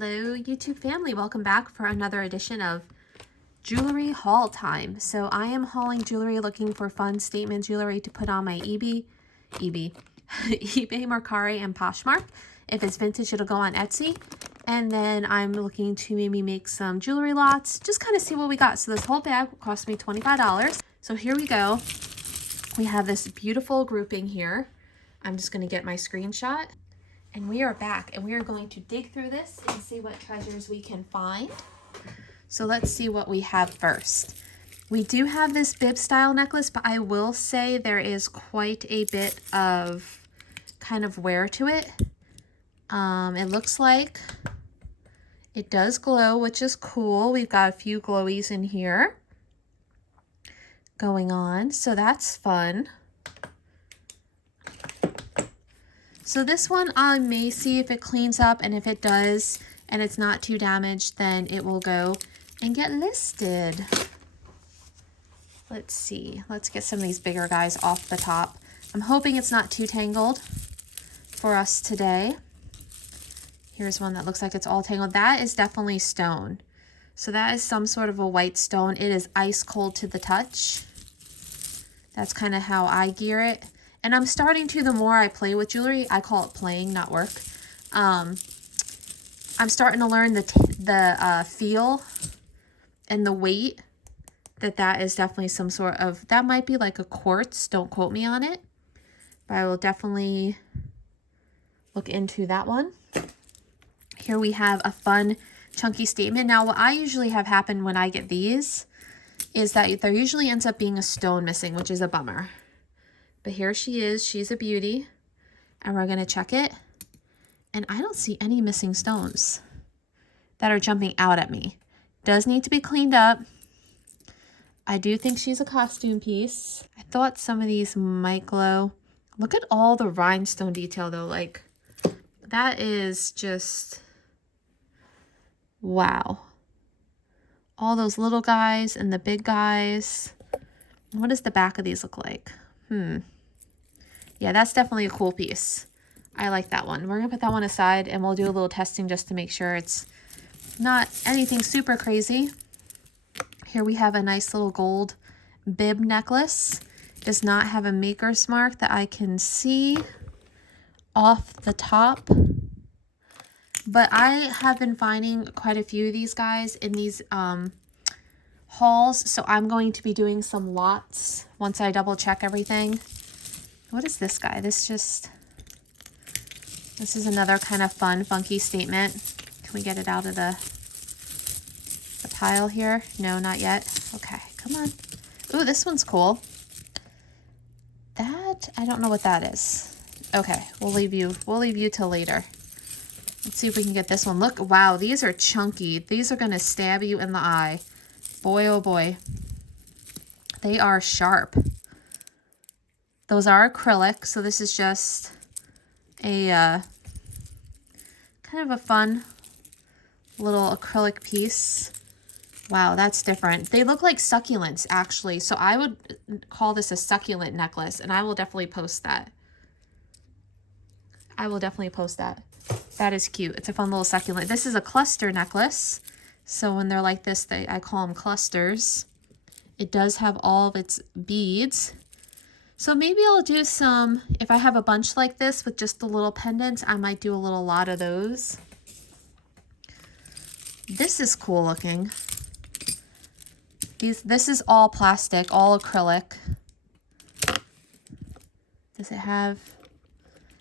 Hello YouTube family, welcome back for another edition of jewelry haul time. So I am hauling jewelry, looking for fun statement jewelry to put on my eBay, Mercari, and Poshmark. If it's vintage, it'll go on Etsy. And then I'm looking to maybe make some jewelry lots, just kind of see what we got. So this whole bag cost me $25. So here we go. We have this beautiful grouping here. I'm just going to get my screenshot. And we are back, and we are going to dig through this and see what treasures we can find. So let's see what we have first. We do have this bib style necklace, but I will say there is quite a bit of kind of wear to it. It looks like it does glow, which is cool. We've got a few glowies in here going on, so that's fun. So this one, I may see if it cleans up, and if it does and it's not too damaged, then it will go and get listed. Let's see. Let's get some of these bigger guys off the top. I'm hoping it's not too tangled for us today. Here's one that looks like it's all tangled. That is definitely stone. So that is some sort of a white stone. It is ice cold to the touch. That's kind of how I gear it. And I'm starting to, the more I play with jewelry, I call it playing, not work. I'm starting to learn the feel and the weight. That is definitely some sort of, that might be like a quartz. Don't quote me on it. But I will definitely look into that one. Here we have a fun chunky statement. Now what I usually have happen when I get these is that there usually ends up being a stone missing, which is a bummer. But here she is. She's a beauty. And we're going to check it. And I don't see any missing stones that are jumping out at me. Does need to be cleaned up. I do think she's a costume piece. I thought some of these might glow. Look at all the rhinestone detail though. Like, that is just, wow. All those little guys and the big guys. What does the back of these look like? Yeah, that's definitely a cool piece. I like that one. We're going to put that one aside, and we'll do a little testing just to make sure it's not anything super crazy. Here we have a nice little gold bib necklace. Does not have a maker's mark that I can see off the top. But I have been finding quite a few of these guys in these hauls, so I'm going to be doing some lots once I double check everything. What is this guy? This is another kind of fun, funky statement. Can we get it out of the pile here? No, not yet. Okay, come on. Ooh, this one's cool. That, I don't know what that is. Okay, we'll leave you till later. Let's see if we can get this one. Look, wow, these are chunky. These are going to stab you in the eye. Boy, oh boy. They are sharp. Those are acrylic, so this is just a kind of a fun little acrylic piece. Wow, that's different. They look like succulents, actually. So I would call this a succulent necklace, and I will definitely post that. I will definitely post that. That is cute. It's a fun little succulent. This is a cluster necklace. So when they're like this, I call them clusters. It does have all of its beads. So maybe I'll do some, if I have a bunch like this with just the little pendants, I might do a little lot of those. This is cool looking. This is all plastic, all acrylic. Does it have,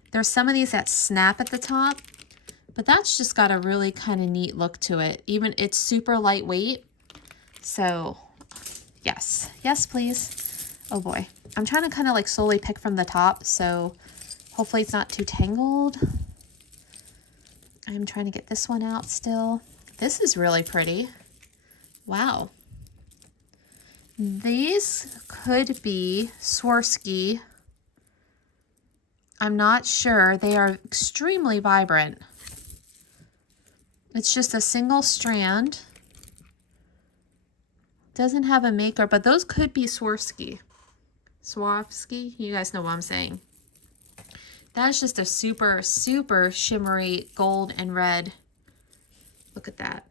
there's some of these that snap at the top, but that's just got a really kind of neat look to it. Even it's super lightweight. So yes, yes, please. Oh boy. I'm trying to kind of like slowly pick from the top, so hopefully it's not too tangled. I'm trying to get this one out still. This is really pretty. Wow. These could be Swarovski. I'm not sure. They are extremely vibrant. It's just a single strand. Doesn't have a maker, but those could be Swarovski. Swarovski, you guys know what I'm saying. That is just a super, super shimmery gold and red Look at that.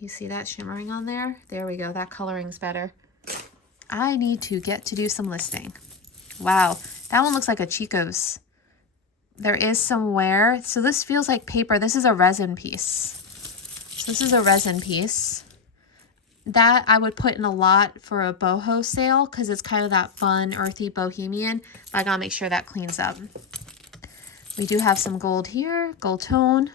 You see that shimmering on there? There we go. That coloring's better. I need to get to do some listing. Wow, that one looks like a Chico's. There is some wear. So this feels like paper. This is a resin piece. So this is a resin piece. That I would put in a lot for a boho sale because it's kind of that fun, earthy bohemian. But I gotta make sure that cleans up. We do have some gold here, gold tone.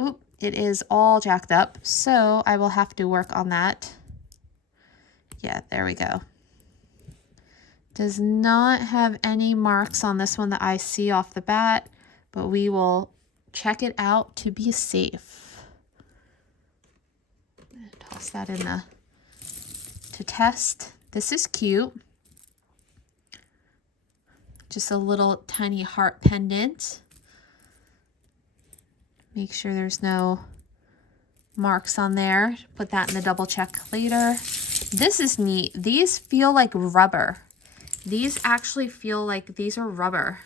Oop, it is all jacked up, so I will have to work on that. Yeah, there we go. Does not have any marks on this one that I see off the bat, but we will check it out to be safe. Toss that in the to test. This is cute. Just a little tiny heart pendant. Make sure there's no marks on there. Put that in the double check later. This is neat. These feel like rubber. These actually feel like these are rubber.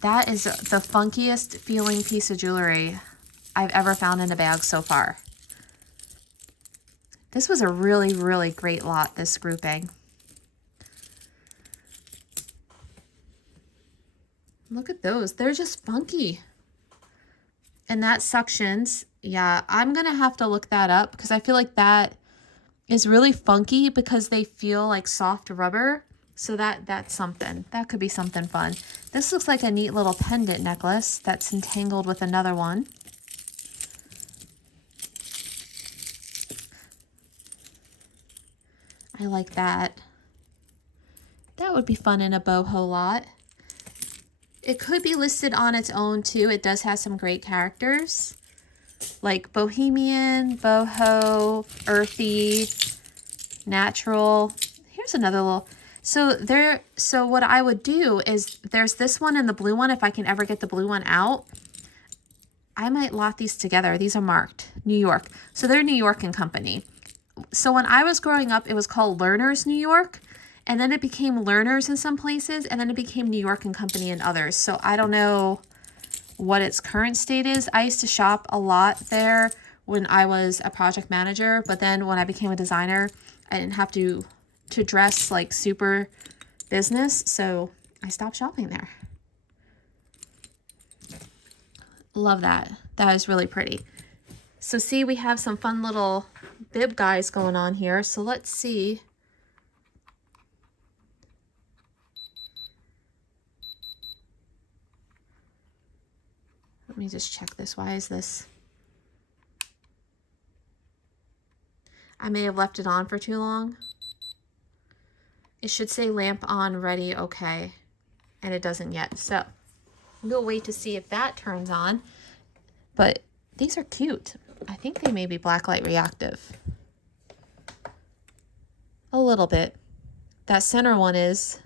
That is the funkiest feeling piece of jewelry I've ever found in a bag so far. This was a really, really great lot, this grouping. Look at those. They're just funky. And that suctions. Yeah, I'm going to have to look that up because I feel like that is really funky because they feel like soft rubber. So that's something. That could be something fun. This looks like a neat little pendant necklace that's entangled with another one. I like that. That would be fun in a boho lot. It could be listed on its own too. It does have some great characters like bohemian, boho, earthy, natural. Here's another little. So what I would do is there's this one and the blue one. If I can ever get the blue one out, I might lot these together. These are marked New York. So they're New York and Company. So when I was growing up, it was called Learners New York, and then it became Learners in some places, and then it became New York and Company in others. So I don't know what its current state is. I used to shop a lot there when I was a project manager, but then when I became a designer, I didn't have to dress like super business, so I stopped shopping there. Love that. That is really pretty. So see, we have some fun little bib guys going on here. So let's see. Let me just check this. Why is this? I may have left it on for too long. It should say lamp on, ready, okay. And it doesn't yet. So we'll wait to see if that turns on. But these are cute. I think they may be blacklight reactive. A little bit. That center one is.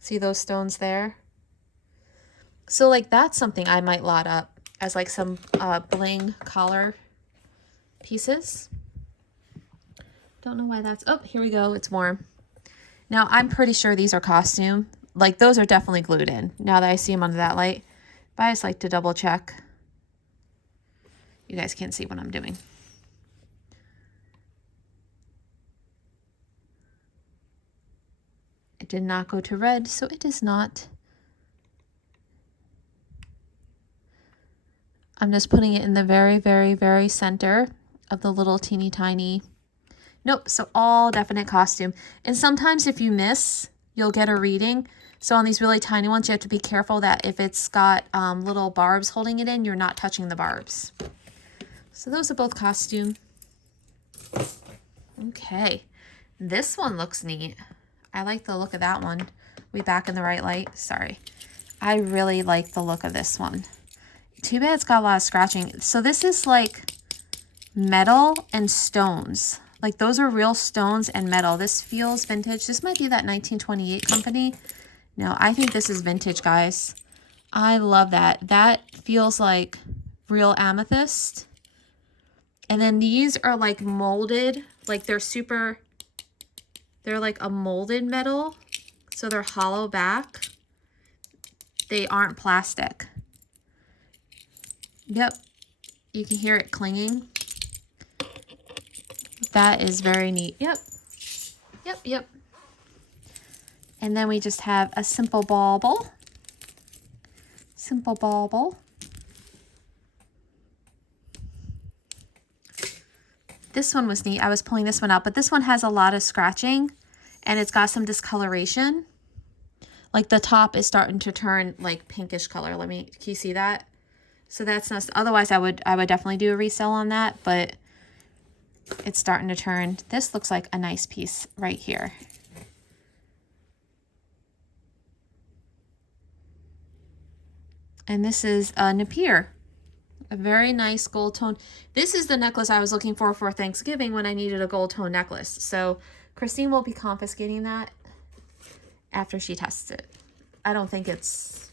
See those stones there? So like that's something I might lot up as like some bling collar pieces. Don't know why that's, oh, here we go. It's warm. Now I'm pretty sure these are costume. Like those are definitely glued in now that I see them under that light. But I just like to double check. You guys can't see what I'm doing. It did not go to red, so it is not. I'm just putting it in the very, very, very center of the little teeny tiny. Nope, so all definite costume. And sometimes if you miss, you'll get a reading. So on these really tiny ones, you have to be careful that if it's got little barbs holding it in, you're not touching the barbs. So those are both costume. Okay, this one looks neat. I like the look of that one. We back in the right light? Sorry. I really like the look of this one. Too bad it's got a lot of scratching. So this is like metal and stones. Like those are real stones and metal. This feels vintage. This might be that 1928 company. No, I think this is vintage, guys. I love that. That feels like real amethyst. And then these are like molded, like they're like a molded metal. So they're hollow back. They aren't plastic. Yep, you can hear it clinging. That is very neat. Yep, yep, yep. And then we just have a simple bauble. Simple bauble. This one was neat. I was pulling this one out, but this one has a lot of scratching and it's got some discoloration. Like the top is starting to turn like pinkish color. Can you see that? So that's nice. Otherwise I would definitely do a resale on that, but it's starting to turn. This looks like a nice piece right here. And this is a Napier. A very nice gold tone. This is the necklace I was looking for Thanksgiving when I needed a gold tone necklace. So Christine will be confiscating that after she tests it. I don't think it's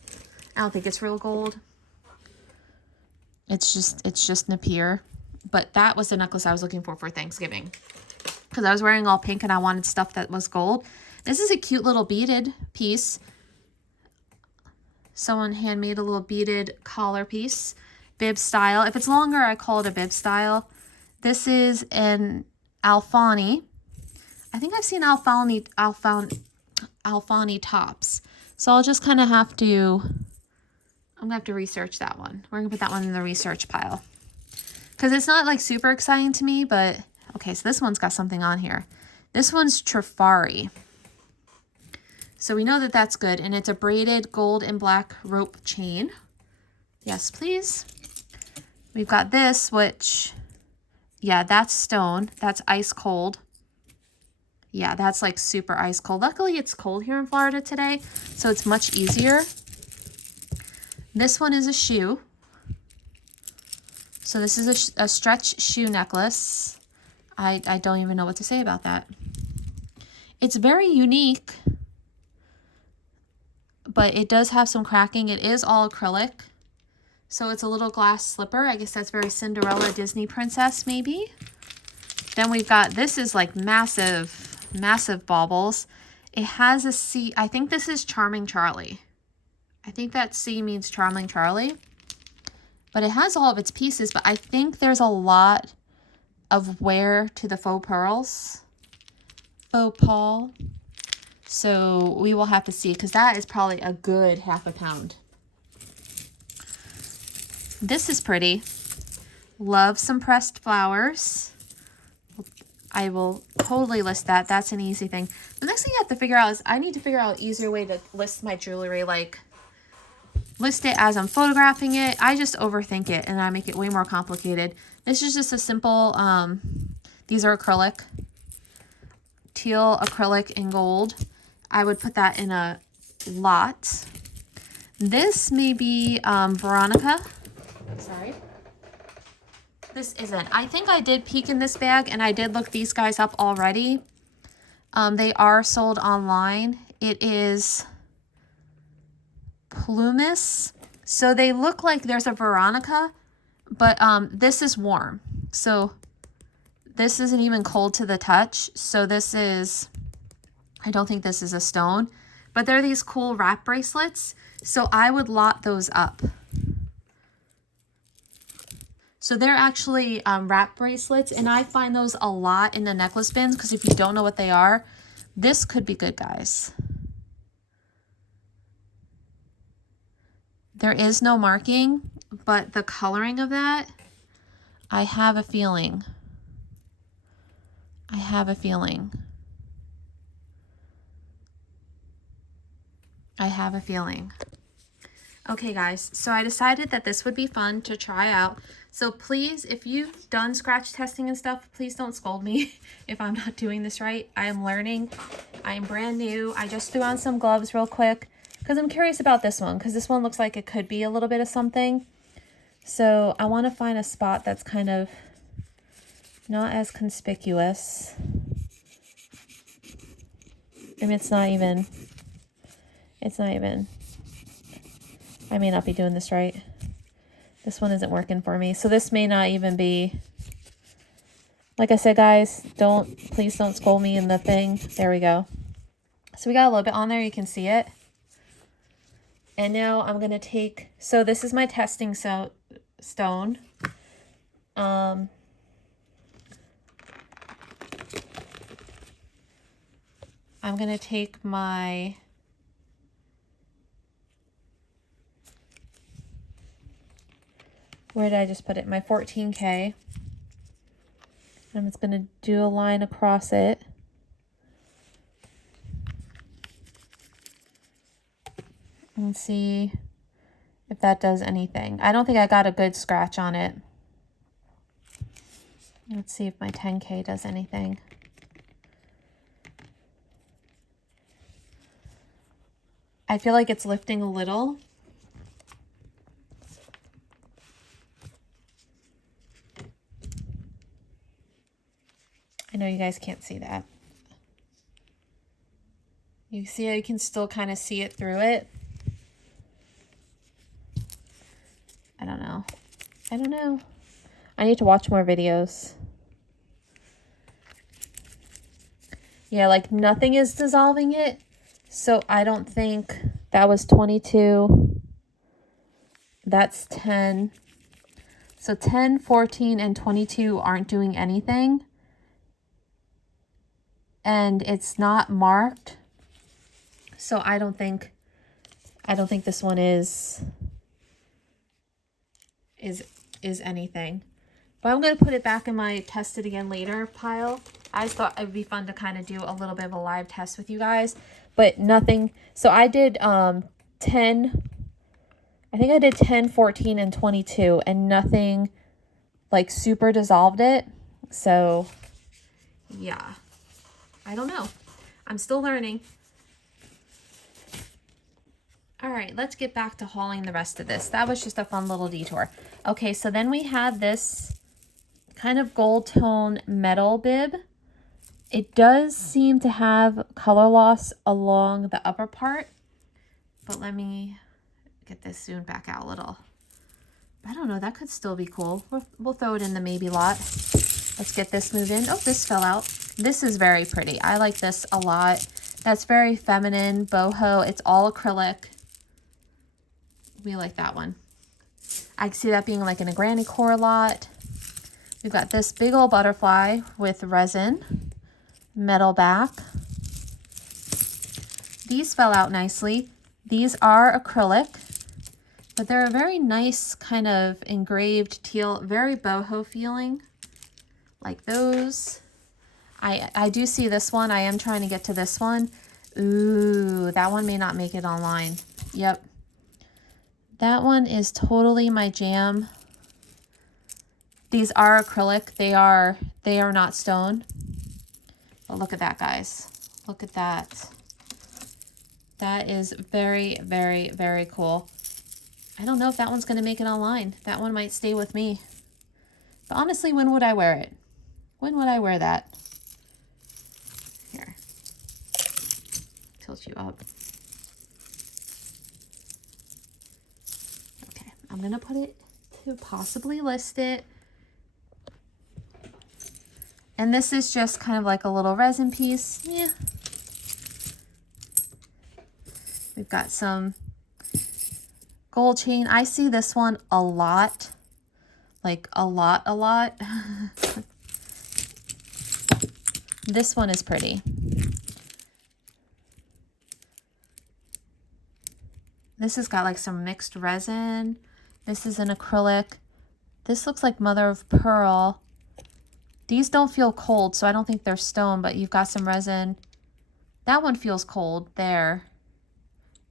real gold. It's just Napier. But that was the necklace I was looking for Thanksgiving. Because I was wearing all pink and I wanted stuff that was gold. This is a cute little beaded piece. Someone handmade a little beaded collar piece. Bib style. If it's longer, I call it a bib style. This is an Alfani. I think I've seen Alfani tops. So I'll just kind of have to, I'm going to have to research that one. We're going to put that one in the research pile. Because it's not like super exciting to me, but okay, so this one's got something on here. This one's Trifari. So we know that that's good. And it's a braided gold and black rope chain. Yes, please. We've got this, which, yeah, that's stone. That's ice cold. Yeah, that's like super ice cold. Luckily, it's cold here in Florida today, so it's much easier. This one is a shoe. So this is a stretch shoe necklace. I don't even know what to say about that. It's very unique, but it does have some cracking. It is all acrylic. So it's a little glass slipper. I guess that's very Cinderella Disney princess maybe. Then we've got, this is like massive, massive baubles. It has a C. I think this is Charming Charlie. I think that C means Charming Charlie. But it has all of its pieces, but I think there's a lot of wear to the faux pearls. Faux paul. So we will have to see, because that is probably a good ½ pound. This is pretty. Love some pressed flowers. I will totally list that. That's an easy thing. The next thing I have to figure out is I need to figure out an easier way to list my jewelry. Like, list it as I'm photographing it. I just overthink it and I make it way more complicated. This is just a simple, these are acrylic. Teal, acrylic, and gold. I would put that in a lot. This may be Veronica. Sorry. This isn't. I think I did peek in this bag and I did look these guys up already. They are sold online. It is Plumis. So they look like there's a Veronica, but this is warm. So this isn't even cold to the touch. So this is, I don't think this is a stone, but they're these cool wrap bracelets. So I would lot those up. So they're actually wrap bracelets, and I find those a lot in the necklace bins because if you don't know what they are, this could be good, guys. There is no marking, but the coloring of that, I have a feeling. I have a feeling. I have a feeling. Okay, guys, so I decided that this would be fun to try out. So please, if you've done scratch testing and stuff, please don't scold me if I'm not doing this right. I am learning. I am brand new. I just threw on some gloves real quick because I'm curious about this one because this one looks like it could be a little bit of something. So I want to find a spot that's kind of not as conspicuous. I mean, it's not even, I may not be doing this right. This one isn't working for me. So this may not even be, like I said, guys, please don't scold me in the thing. There we go. So we got a little bit on there. You can see it. And now I'm going to take, so this is my testing stone. I'm gonna take my where did I just put it? My 14K. I'm just gonna do a line across it. And see if that does anything. I don't think I got a good scratch on it. Let's see if my 10K does anything. I feel like it's lifting a little. I know you guys can't see that. You see how you can still kind of see it through it? I don't know. I don't know. I need to watch more videos. Yeah, like nothing is dissolving it. So I don't think that was 22. That's 10. So 10, 14, and 22 aren't doing anything. And it's not marked. So I don't think this one is anything. But I'm going to put it back in my test it again later pile. I just thought it would be fun to kind of do a little bit of a live test with you guys. But nothing. So I did 10. I think I did 10, 14, and 22. And nothing like super dissolved it. So yeah. I don't know. I'm still learning. All right, let's get back to hauling the rest of this. That was just a fun little detour. Okay, so then we had this kind of gold tone metal bib. It does seem to have color loss along the upper part, but let me get this zoomed back out a little. I don't know, that could still be cool. We'll throw it in the maybe lot. Let's get this moved in. Oh, this fell out. This is very pretty. I like this a lot. That's very feminine, boho. It's all acrylic. We like that one. I can see that being like in a granny core lot. We've got this big old butterfly with resin, metal back. These fell out nicely. These are acrylic, but they're a very nice kind of engraved teal, very boho feeling. Like those. I do see this one. I am trying to get to this one. Ooh, that one may not make it online. Yep. That one is totally my jam. These are acrylic. They are not stone. But look at that, guys. Look at that. That is very, very, very cool. I don't know if that one's going to make it online. That one might stay with me. But honestly, when would I wear it? When would I wear that? Here. Tilt you up. Okay, I'm going to put it to possibly list it. And this is just kind of like a little resin piece. Yeah. We've got some gold chain. I see this one a lot. Like a lot. This one is pretty. This has got like some mixed resin. This is an acrylic. This looks like mother of pearl. These don't feel cold, so I don't think they're stone, but you've got some resin. That one feels cold there.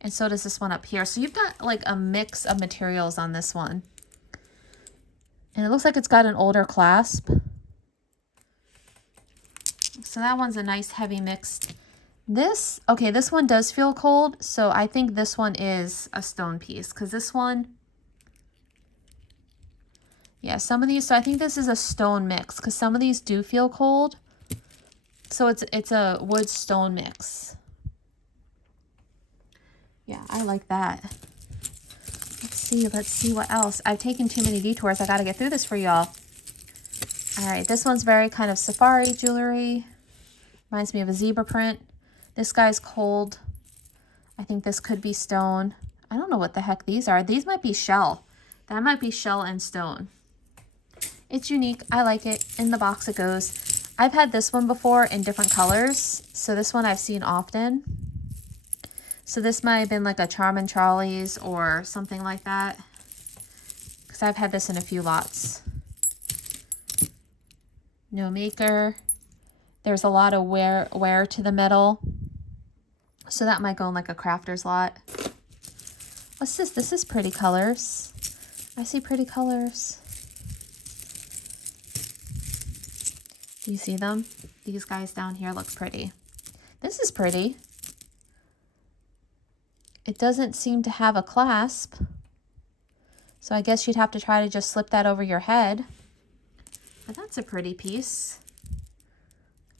And so does this one up here. So you've got like a mix of materials on this one. And it looks like it's got an older clasp. So that one's a nice heavy mix. This, okay, this one does feel cold. So I think this one is a stone piece because this one, yeah, some of these, so I think this is a stone mix because some of these do feel cold. So it's a wood stone mix. Yeah, I like that. Let's see what else. I've taken too many detours. I got to get through this for y'all. All right, this one's very kind of safari jewelry. Reminds me of a zebra print. This guy's cold. I think this could be stone. I don't know what the heck these are. These might be shell. That might be shell and stone. It's unique. I like it. In the box it goes. I've had this one before in different colors. So this one I've seen often. So this might have been like a Charmin Charlie's or something like that. Because I've had this in a few lots. No maker. There's a lot of wear to the metal. So that might go in like a crafter's lot. What's this? This is pretty colors. I see pretty colors. Do you see them? These guys down here look pretty. This is pretty. It doesn't seem to have a clasp. So I guess you'd have to try to just slip that over your head. But that's a pretty piece.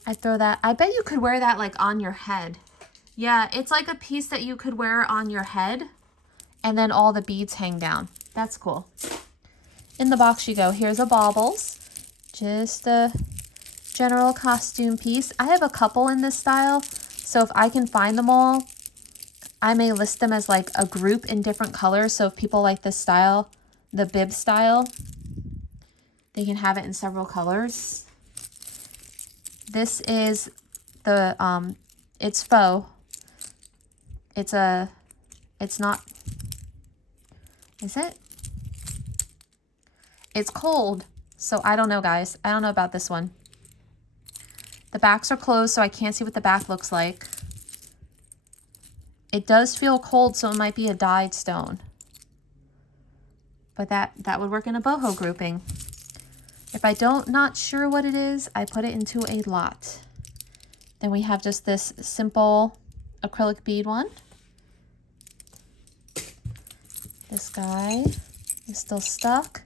I'd throw that. I bet you could wear that like on your head. Yeah, it's like a piece that you could wear on your head. And then all the beads hang down. That's cool. In the box you go. Here's a baubles. Just a general costume piece. I have a couple in this style, so if I can find them all, I may list them as like a group in different colors. So if people like this style, the bib style, they can have it in several colors. This is the it's faux. It's not, is it? It's cold, so I don't know, guys. I don't know about this one. The backs are closed, so I can't see what the back looks like. It does feel cold, so it might be a dyed stone. But that would work in a boho grouping. If I not sure what it is, I put it into a lot. Then we have just this simple acrylic bead one. This guy is still stuck.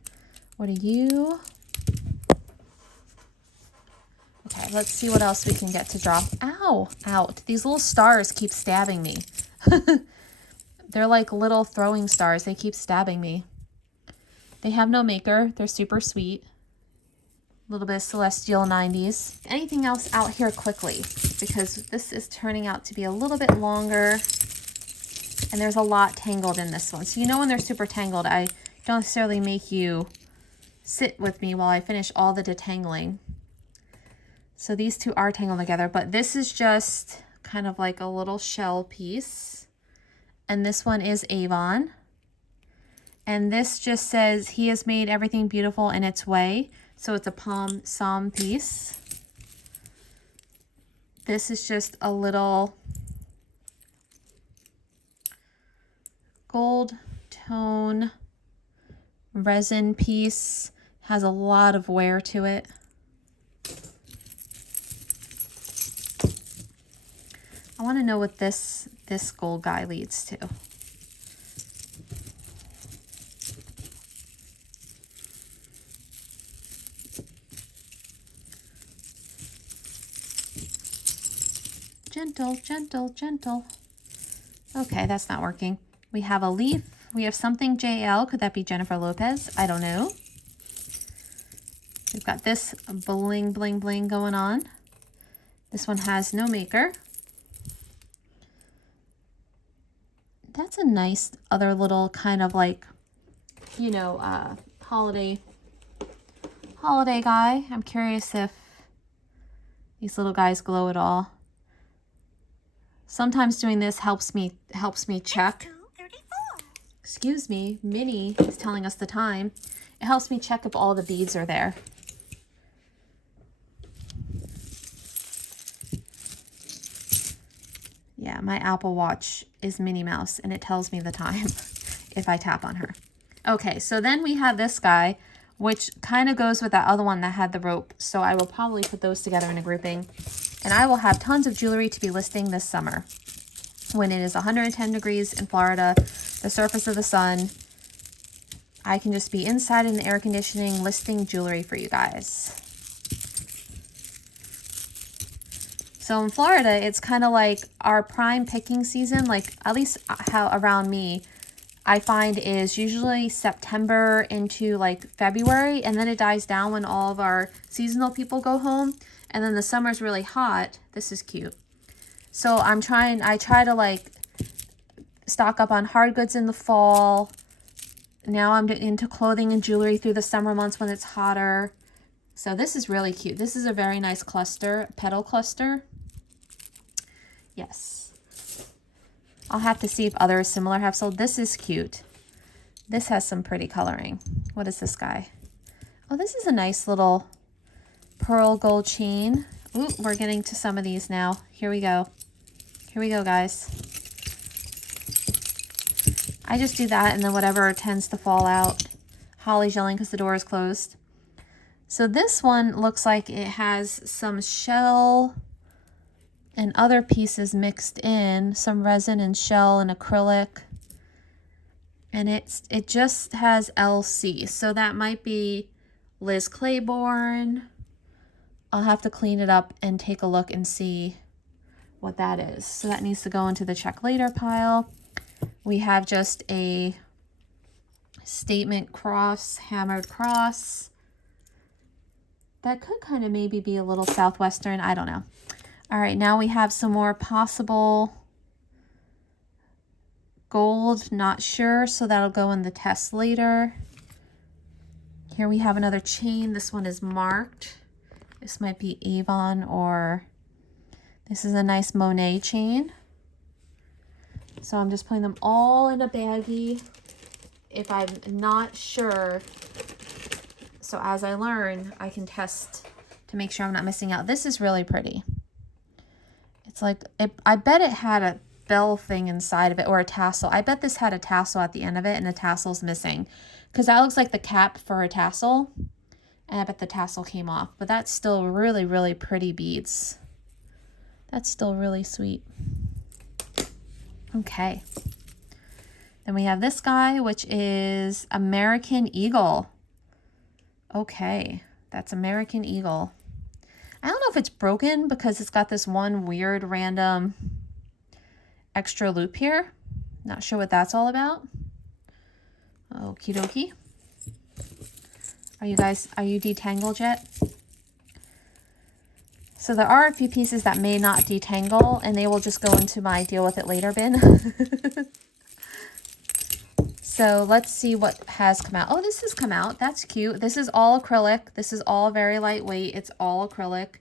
What are you? Okay, let's see what else we can get to drop. Ow, out. These little stars keep stabbing me. They're like little throwing stars. They keep stabbing me. They have no maker. They're super sweet. A little bit of Celestial 90s. Anything else out here quickly? Because this is turning out to be a little bit longer. And there's a lot tangled in this one. So you know when they're super tangled, I don't necessarily make you sit with me while I finish all the detangling. So these two are tangled together, but this is just kind of like a little shell piece. And this one is Avon. And this just says, he has made everything beautiful in its way. So it's a palm psalm piece. This is just a little gold tone resin piece. Has a lot of wear to it. I want to know what this gold guy leads to. Gentle, gentle, gentle. Okay, that's not working. We have a leaf. We have something JL. Could that be Jennifer Lopez? I don't know. We've got this bling, bling, bling going on. This one has no maker. That's a nice other little kind of like, you know, holiday guy. I'm curious if these little guys glow at all. Sometimes doing this helps me check. Excuse me, Minnie is telling us the time. It helps me check if all the beads are there. Yeah, my Apple Watch is Minnie Mouse and it tells me the time if I tap on her. Okay, so then we have this guy, which kind of goes with that other one that had the rope. So I will probably put those together in a grouping. And I will have tons of jewelry to be listing this summer. When it is 110 degrees in Florida, the surface of the sun, I can just be inside in the air conditioning listing jewelry for you guys. So in Florida, it's kind of like our prime picking season, like at least how around me, I find is usually September into like February, and then it dies down when all of our seasonal people go home. And then the summer's really hot. This is cute. So I try to like stock up on hard goods in the fall, now I'm into clothing and jewelry through the summer months when it's hotter. So this is really cute. This is a very nice cluster, petal cluster. Yes. I'll have to see if others similar have sold. This is cute. This has some pretty coloring. What is this guy? Oh, this is a nice little pearl gold chain. Ooh, we're getting to some of these now. Here we go. Here we go, guys. I just do that and then whatever tends to fall out. Holly's yelling because the door is closed. So this one looks like it has some shell and other pieces mixed in, some resin and shell and acrylic. And it just has LC. So that might be Liz Claiborne. I'll have to clean it up and take a look and see what that is. So that needs to go into the check later pile. We have just a statement cross, hammered cross. That could kind of maybe be a little Southwestern. I don't know. All right, now we have some more possible gold. Not sure, so that'll go in the test later. Here we have another chain. This one is marked. This might be Avon, or this is a nice Monet chain. So I'm just putting them all in a baggie if I'm not sure. So as I learn, I can test to make sure I'm not missing out. This is really pretty. It's like, I bet it had a bell thing inside of it, or a tassel. I bet this had a tassel at the end of it and the tassel's missing, because that looks like the cap for a tassel, and I bet the tassel came off. But that's still really, really pretty beads. That's still really sweet. Okay. Then we have this guy, which is American Eagle. Okay, that's American Eagle. I don't know if it's broken because it's got this one weird random extra loop here. Not sure what that's all about. Okie dokie. Are you detangled yet? So there are a few pieces that may not detangle, and they will just go into my deal with it later bin. So let's see what has come out. Oh, this has come out. That's cute. This is all acrylic. This is all very lightweight. It's all acrylic.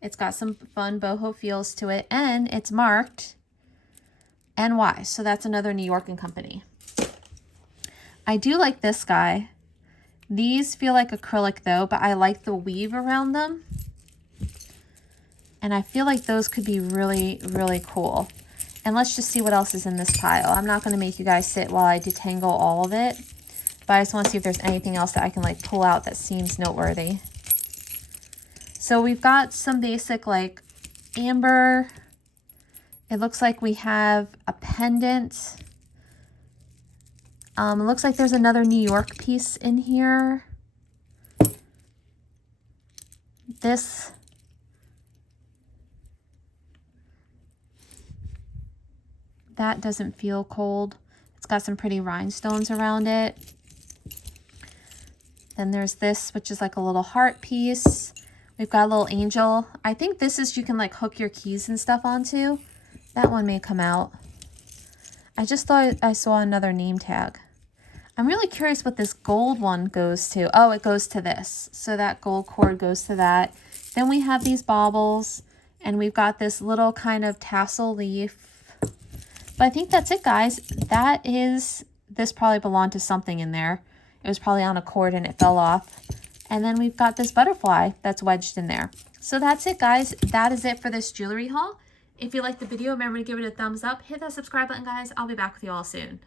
It's got some fun boho feels to it, and it's marked NY. So that's another New York and Company. I do like this guy. These feel like acrylic though, but I like the weave around them. And I feel like those could be really, really cool. And let's just see what else is in this pile. I'm not going to make you guys sit while I detangle all of it, but I just want to see if there's anything else that I can like pull out that seems noteworthy. So we've got some basic like amber. It looks like we have a pendant. It looks like there's another New York piece in here. That doesn't feel cold. It's got some pretty rhinestones around it. Then there's this, which is like a little heart piece. We've got a little angel. I think this is, you can like hook your keys and stuff onto. That one may come out. I just thought I saw another name tag. I'm really curious what this gold one goes to. Oh, it goes to this. So that gold cord goes to that. Then we have these baubles, and we've got this little kind of tassel leaf. But I think that's it, guys. This probably belonged to something in there. It was probably on a cord and it fell off. And then we've got this butterfly that's wedged in there. So that's it, guys. That is it for this jewelry haul. If you liked the video, remember to give it a thumbs up. Hit that subscribe button, guys. I'll be back with you all soon.